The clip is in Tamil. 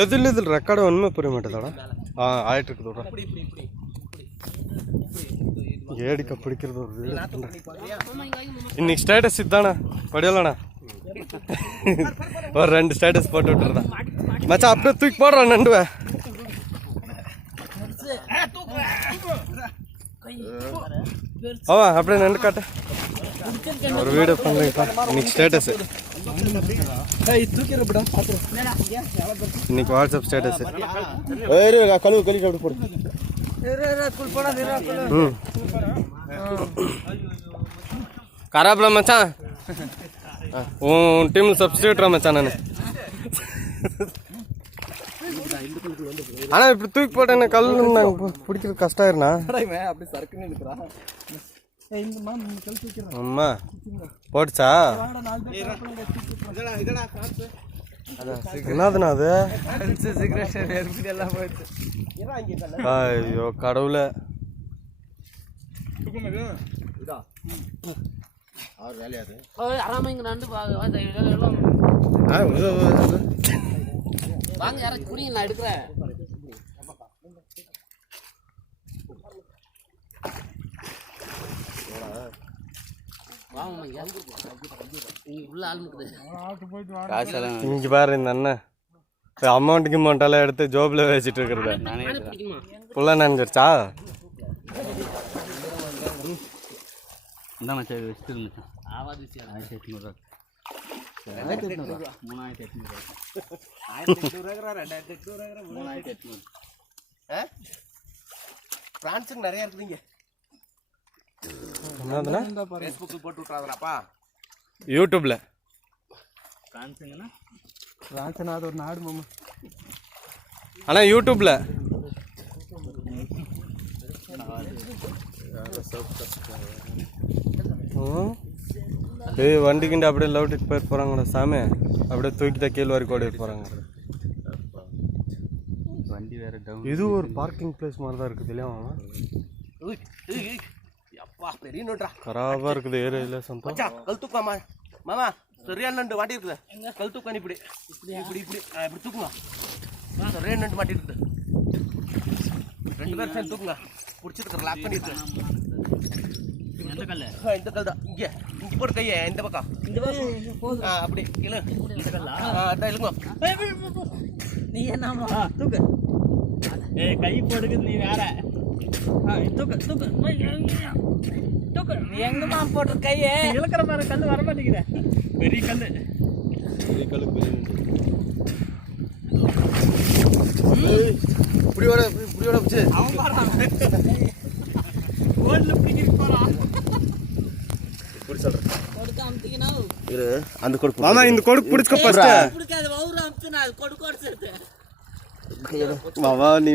எதில் இதில் ரெக்கார்டு ஒன்றுமே புரிய மாட்டேதாடா. ஆயிட்டு இருக்குதோட ஏடிக்க பிடிக்கிறது ஒரு இன்னைக்கு ஸ்டேட்டஸ் இதுதானே படியலண்ணா. ஒரு 2 ஸ்டேட்டஸ் போட்டு விட்டுறதா மச்சான். அப்படியே தூக்கி போடுறான் நண்டுவ. அவன் அப்படியே நண்டு காட்ட ஒரு வீடியோ பண்ணுறீங்கப்பா. இன்னைக்கு ஸ்டேட்டஸ், இன்னைக்கு வாட்ஸ்அப் ஸ்டேட்டஸ். கழுவு கழுவி அப்படி போடு. கராப்ல மச்சான். உன் டீம்ல சப்ஸ்டியூட்ரா மச்சான் நான். ஆனா இப்படி தூக்கி போட்டேன் கல்லு பிடிக்கிறது கஷ்டம் ஆயிருண்ணா. அம்மா போட்டுச்சா என்னதுண்ணா அது? ஐயோ கடவுளே. இங்க பாரு இந்த அண்ணன் அமௌண்ட்டுக்கு எடுத்து ஜோப்ல வச்சுட்டு இருக்கிறத ஃபுல்லா நினைச்சிருச்சா? நிறைய இருக்குதுங்க. யூடியூப்ல ஒரு நாடு மாமா. ஆனா யூடியூப்ல வண்டிக்கிண்டு அப்படியே லவுட்டுக்கு போயிட்டு போறாங்கடா சாமி. அப்படியே தூக்கிட்ட கீழ் வரைக்கும் ஓடி போறாங்க. வண்டி வேற டவுன். இது ஒரு பார்க்கிங் பிளேஸ் மாதிரி தான் இருக்குது இல்லையா? பெரிய நோட்டா கராபா இருக்குது ஏரியால. சொந்தம் கல் தூக்கமா மாமா. சரியான நண்டு மாட்டி இருக்குது. கல் தூக்கம் இப்படி இப்படி இப்படி இப்படி தூக்குங்க. சரியான நண்டு மாட்டி இருக்குது. 2 பேர் சேர்ந்து தூக்குங்க. பிடிச்சதுக்கு லாக் பண்ணிருக்கு. இந்த கல் தான் இங்கே இங்கே போட்டு கையை இந்த பக்கம் அப்படி இல்லை இந்த கல்லா இல்லைங்க. நீ என்ன தூக்கு கை போடுக்குது நீ வேற. தூக்கு தூக்கு தூக்கு. எங்கம்மா போட்டு கையை இழுக்கிற மாதிரி கல் வர மாட்டேங்குது. பெரிய கல் பெரிய கல் இப்படியோட இப்படியோட பிடிச்சி அவன் பாடுறான். கோல்ல பிடிக்கிட்டு போறான். இப்படி சொல்றேன் அந்த கொடுக்கு மாமா. இந்த கொடுக்கு பிடிச்சுக்க ஃபர்ஸ்ட். பிடிக்காத வவுற அம்த்துனா அது கொடுக்கு கொடுத்து மாமா. நீ